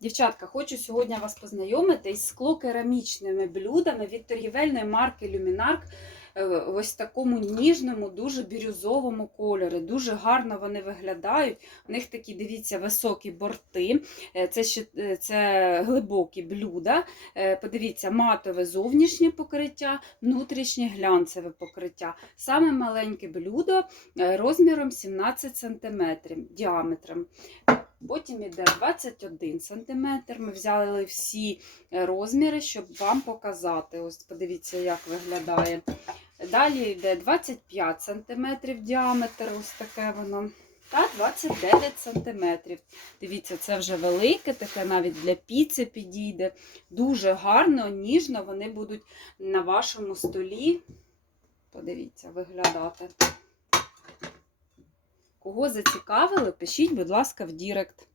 Дівчатка, хочу сьогодні вас познайомити із склокерамічними блюдами від торгівельної марки Люмінарк. е, Ось такому ніжному, дуже бірюзовому кольорі. Дуже гарно вони виглядають. У них такі, дивіться, високі борти. Е, Це, ще, е, це глибокі блюда. Подивіться, матове зовнішнє покриття, внутрішнє глянцеве покриття. Саме маленьке блюдо розміром 17 см діаметром. Потім іде 21 см. Ми взяли всі розміри, щоб вам показати. Ось подивіться, як виглядає. Далі йде 25 см діаметр, ось таке воно. Та 29 см. Дивіться, це вже велике, таке навіть для піци підійде. Дуже гарно, ніжно вони будуть на вашому столі. Подивіться, виглядати. Кого зацікавили, пишіть, будь ласка, в Дірект.